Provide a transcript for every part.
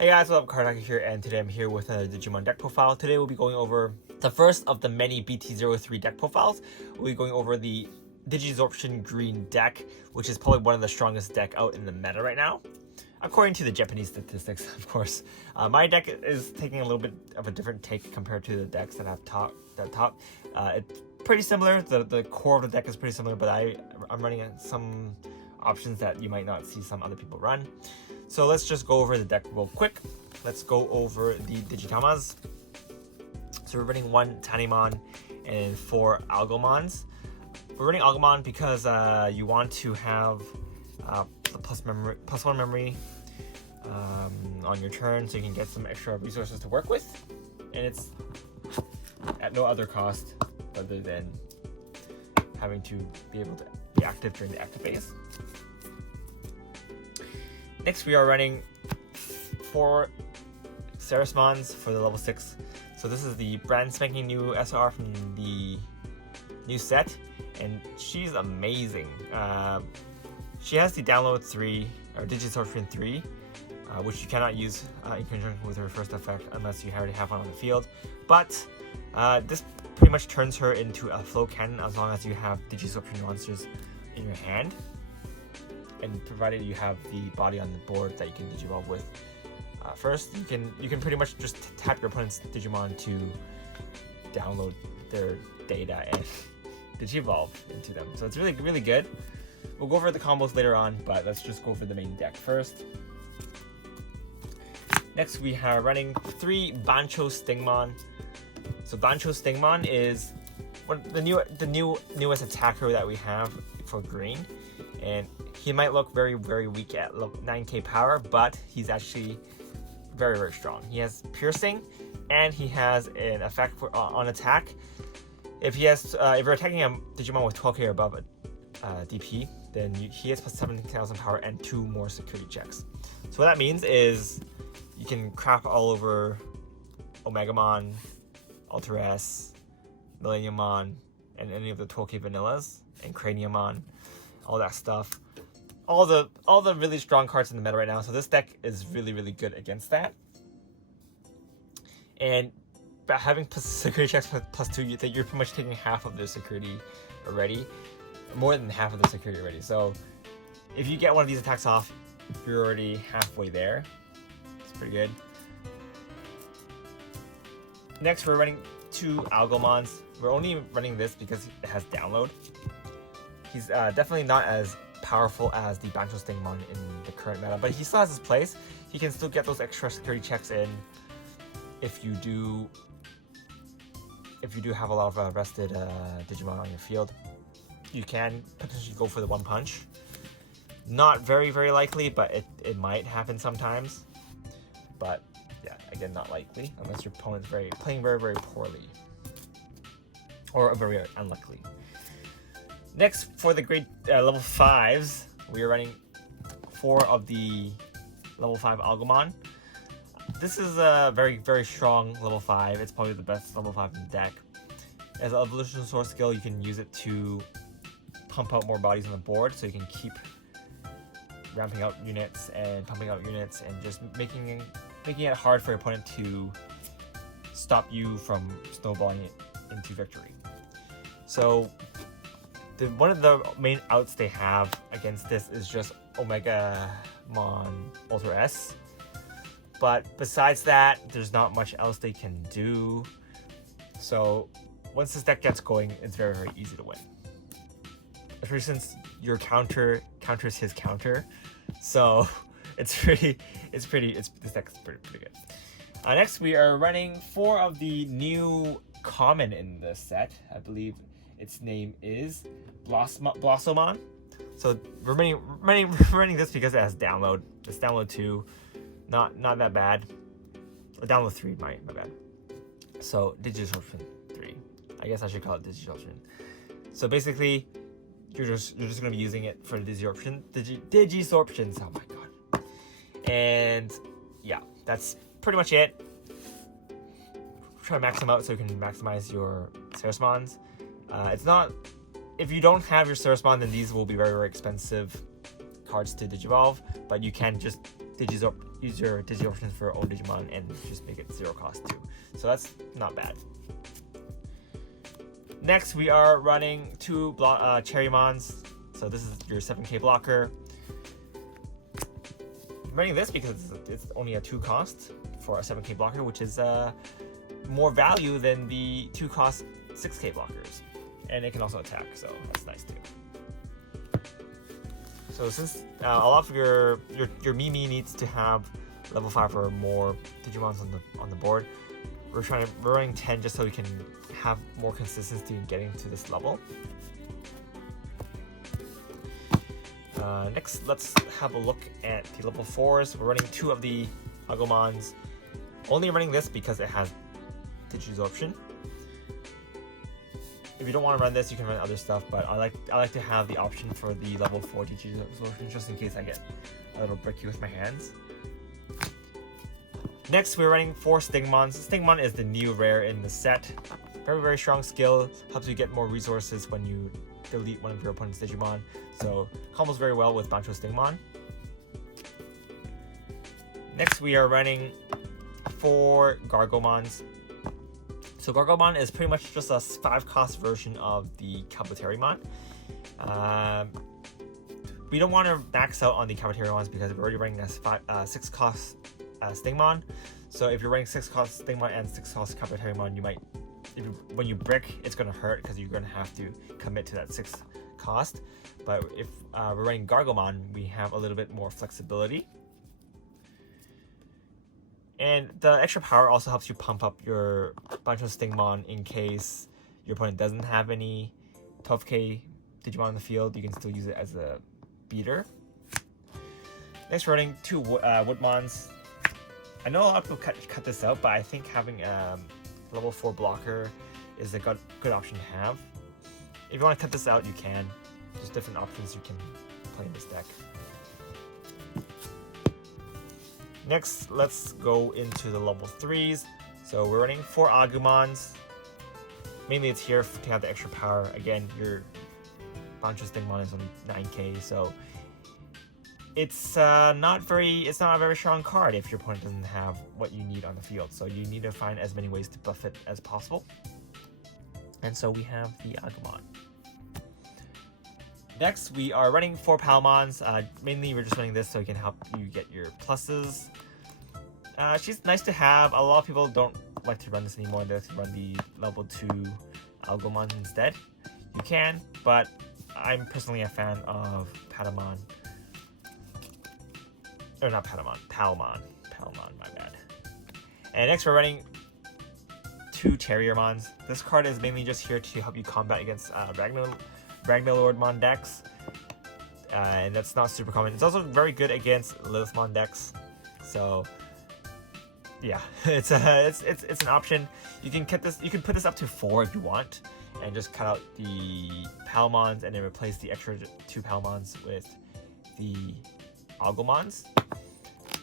Hey guys, what's up? Card here, and today I'm here with a Digimon deck profile. Today we'll be going over the first of the many BT03 deck profiles. We'll be going over the Digisorption Green deck, which is probably one of the strongest deck out in the meta right now, according to the Japanese statistics, of course. My deck is taking a little bit of a different take compared to the decks that I've taught. It's pretty similar. The core of the deck is pretty similar, but I'm running some options that you might not see some other people run. So let's just go over the deck real quick. Let's go over the Digitamers. So we're running 1 Tanimon and 4 Algomons. We're running Algomon because you want to have the +1 memory on your turn, so you can get some extra resources to work with, and it's at no other cost other than having to be able to be active during the active phase. Next, we are running 4 Ceresmons for the level 6. So this is the brand spanking new SR from the new set, and she's amazing. She has the download 3, or Digisorption 3, which you cannot use in conjunction with her first effect unless you already have one on the field. But this pretty much turns her into a flow cannon as long as you have Digisorption monsters in your hand, and provided you have the body on the board that you can Digivolve with. First, you can pretty much just tap your opponent's Digimon to download their data and Digivolve into them. So it's really, really good. We'll go over the combos later on, but let's just go over the main deck first. Next, we are running 3 Bancho Stingmon. So Bancho Stingmon is the newest attacker that we have for green, and he might look very, very weak at 9k power, but he's actually very, very strong. He has piercing, and he has an effect on attack. If you're attacking a Digimon with 12k or above DP, then he has plus 17,000 power and 2 more security checks. So what that means is you can crap all over Omegamon, Alter S, Millenniummon, and any of the 12k vanillas, and Craniumon, all that stuff. All the really strong cards in the meta right now. So this deck is really, really good against that. And by having security checks plus 2, you're pretty much taking half of their security already. More than half of the security already. So if you get one of these attacks off, you're already halfway there. It's pretty good. Next, we're running 2 Algomons. We're only running this because it has download. He's definitely not as powerful as the Bancho Stingmon in the current meta, but he still has his place. He can still get those extra security checks in if you do have a lot of rested Digimon on your field. You can potentially go for the 1 punch. Not very, very likely, but it might happen sometimes. But yeah, again, not likely unless your opponent's playing very, very poorly or very unluckily. Next, for the grade level 5s, we are running 4 of the level 5 Algomon. This is a very, very strong level 5. It's probably the best level 5 in the deck. As an evolution source skill, you can use it to pump out more bodies on the board, so you can keep ramping out units and pumping out units and just making it hard for your opponent to stop you from snowballing it into victory. So one of the main outs they have against this is just Omegamon Alter S. But besides that, there's not much else they can do. So once this deck gets going, it's very, very easy to win. Especially since your counter counters his counter. So this deck's pretty good. Next, we are running 4 of the new common in the set. I believe its name is Blossomon. So we're running this because it has download. It's download 2, not that bad. Download 3, my bad. So Digisorption 3. I guess I should call it Digisorption. So basically, you're just gonna be using it for Digisorption. Digisorptions. Oh my god. And yeah, that's pretty much it. Try to max them out so you can maximize your Ceresmons. It's not, if you don't have your Ceresmon, then these will be very, very expensive cards to Digivolve, but you can just use your Digi options for own Digimon and just make it 0 cost too. So that's not bad. Next, we are running 2 Ceresmons. So this is your 7k blocker. I'm running this because it's only a 2 cost for a 7k blocker, which is more value than the 2 cost 6k blockers. And it can also attack, so that's nice too. So since a lot of your Mimi needs to have level 5 or more Digimons on the board, we're running 10 just so we can have more consistency in getting to this level. Next, let's have a look at the level 4s. We're running 2 of the Agumons. Only running this because it has Digisorption. If you don't want to run this, you can run other stuff, but I like to have the option for the level 4 Digisorption just in case I get a little bricky with my hands. Next, we're running 4 Stingmons. Stingmon is the new rare in the set. Very, very strong skill. Helps you get more resources when you delete one of your opponent's Digimon. So, combos very well with Bancho Stingmon. Next, we are running 4 Gargomons. So Gargomon is pretty much just a 5-cost version of the Kabuterimon. We don't want to max out on the Kabuterimons because we're already running a 6-cost Stingmon. So if you're running 6-cost Stingmon and 6-cost Kabuterimon, you might, when you brick, it's going to hurt because you're going to have to commit to that 6 cost. But if we're running Gargomon, we have a little bit more flexibility. And the extra power also helps you pump up your Bancho Stingmon in case your opponent doesn't have any 12k Digimon in the field. You can still use it as a beater. Next, we're running 2 Woodmons. I know a lot of people cut this out, but I think having a level 4 blocker is a good option to have. If you want to cut this out, you can. There's different options you can play in this deck. Next, let's go into the level 3s. So we're running 4 Agumons. Mainly it's here to have the extra power. Again, your Bancho Stingmon is only 9k, so it's not a very strong card if your opponent doesn't have what you need on the field. So you need to find as many ways to buff it as possible. And so we have the Agumon. Next, we are running 4 Palmons. Mainly, we're just running this so it can help you get your pluses. She's nice to have. A lot of people don't like to run this anymore. They like to run the level 2 Agumon instead. You can, but I'm personally a fan of Patamon. Or not Patamon, Palmon. Palmon, my bad. And next, we're running 2 Terriermons. This card is mainly just here to help you combat against Ragnarlordmon decks, and that's not super common. It's also very good against Lilithmon decks. So yeah, it's an option. You can cut this. You can put this up to 4 if you want, and just cut out the Palmons and then replace the extra 2 Palmons with the Agumons.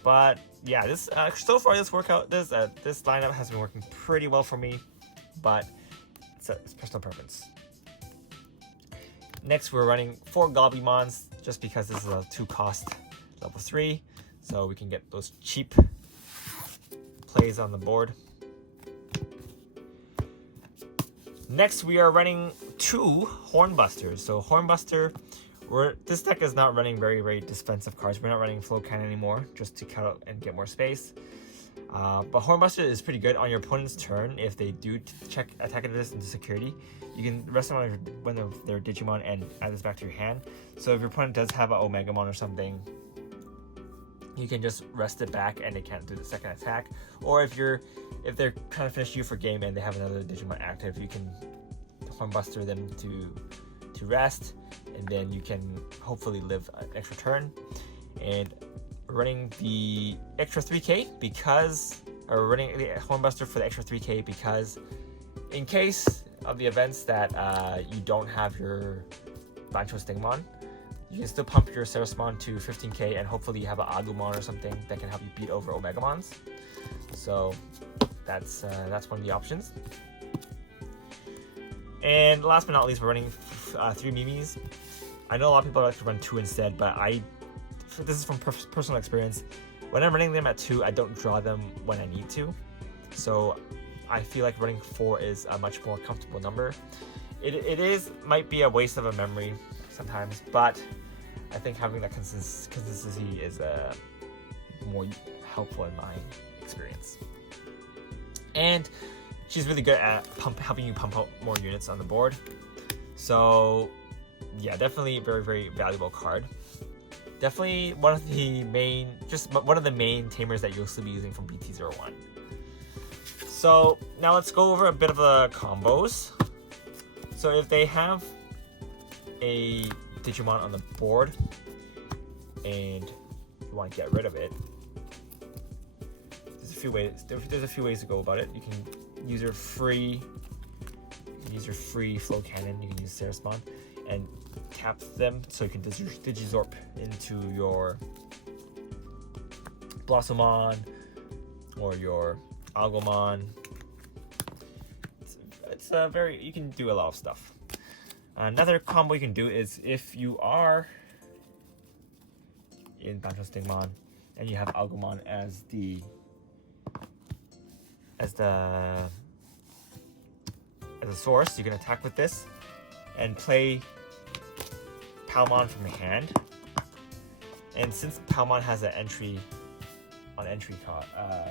But yeah, this so far this lineup has been working pretty well for me, but it's personal preference. Next, we're running 4 Gobbymons, just because this is a 2-cost level 3, so we can get those cheap plays on the board. Next, we are running 2 Hornbusters. So Hornbuster, this deck is not running very, very defensive cards. We're not running Flow Cannon anymore, just to cut out and get more space. But Hornbuster is pretty good on your opponent's turn. If they do attack this into security, you can rest on one of their Digimon and add this back to your hand. So if your opponent does have an Omegamon or something, you can just rest it back and they can't do the second attack. Or if they're trying to finish you for game and they have another Digimon active, you can Hornbuster them to rest, and then you can hopefully live an extra turn. And running the extra 3k running the Hornbuster for the extra 3k because in case of the events that you don't have your Bancho Stingmon, you can still pump your Ceresmon to 15k, and hopefully you have an Agumon or something that can help you beat over Omegamons. So that's one of the options. And last but not least, we're running 3 Mimis. I know a lot of people like to run 2 instead, but this is from personal experience. When I'm running them at 2, I don't draw them when I need to. So I feel like running 4 is a much more comfortable number. It might be a waste of a memory sometimes, but I think having that consistency is more helpful in my experience. And she's really good at helping you pump out more units on the board. So yeah, definitely a very, very valuable card. Definitely one of the main tamers that you'll still be using from BT01. So now let's go over a bit of the combos. So if they have a Digimon on the board and you want to get rid of it, there's a few ways to go about it. You can use your free flow cannon. You can use Ceresmon and tap them so you can Digizorp into your Blossomon or your Algomon. It's you can do a lot of stuff. Another combo you can do is if you are in Bancho Stingmon and you have Algomon as the source, you can attack with this and play Palmon from your hand. And since Palmon has an entry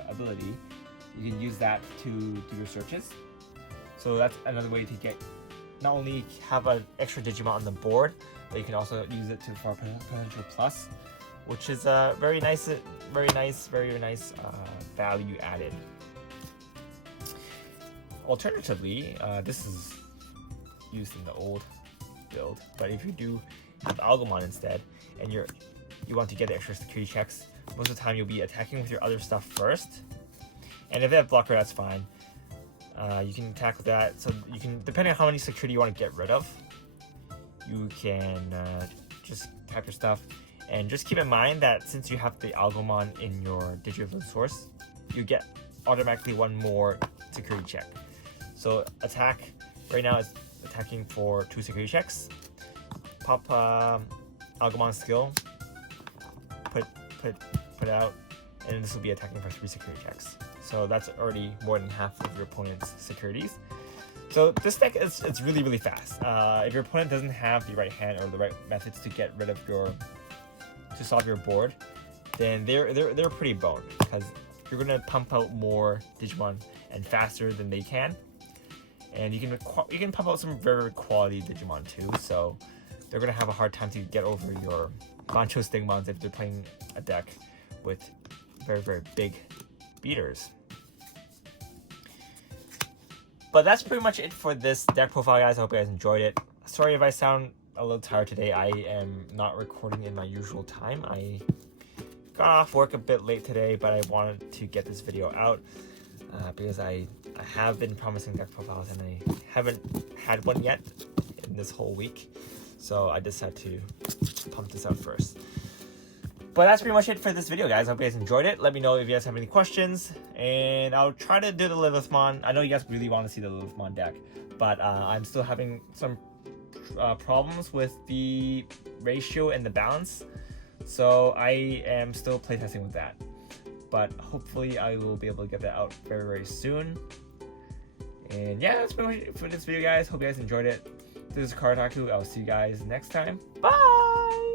ability, you can use that to do your searches. So that's another way to get not only have an extra Digimon on the board, but you can also use it for potential plus, which is a very nice value added. Alternatively, this is used in the old build, but if you do have Algomon instead, and you want to get the extra security checks, most of the time you'll be attacking with your other stuff first. And if they have blocker, that's fine. You can attack with that. So you can, depending on how many security you want to get rid of, you can just tap your stuff. And just keep in mind that since you have the Algomon in your digital source, you get automatically one more security check. So attack right now is attacking for 2 security checks. Pop Algomon skill, put out, and this will be attacking for 3 security checks. So that's already more than half of your opponent's securities. So this deck it's really, really fast. If your opponent doesn't have the right hand or the right methods to get rid of to solve your board, then they're pretty boned, because you're gonna pump out more Digimon and faster than they can. And you can pump out some very, very quality Digimon too. So they're gonna have a hard time to get over your Bancho Stingmons if they're playing a deck with very, very big beaters. But that's pretty much it for this deck profile, guys. I hope you guys enjoyed it. Sorry if I sound a little tired today. I am not recording in my usual time. I got off work a bit late today, but I wanted to get this video out because I have been promising deck profiles and I haven't had one yet in this whole week. So I decided to pump this out first. But that's pretty much it for this video, guys. I hope you guys enjoyed it. Let me know if you guys have any questions, and I'll try to do the Lilithmon. I know you guys really want to see the Lilithmon deck, but I'm still having some problems with the ratio and the balance, so I am still playtesting with that. But hopefully I will be able to get that out very, very soon. And yeah, that's pretty much it for this video, guys. Hope you guys enjoyed it. This is Karataku. I'll see you guys next time. Bye!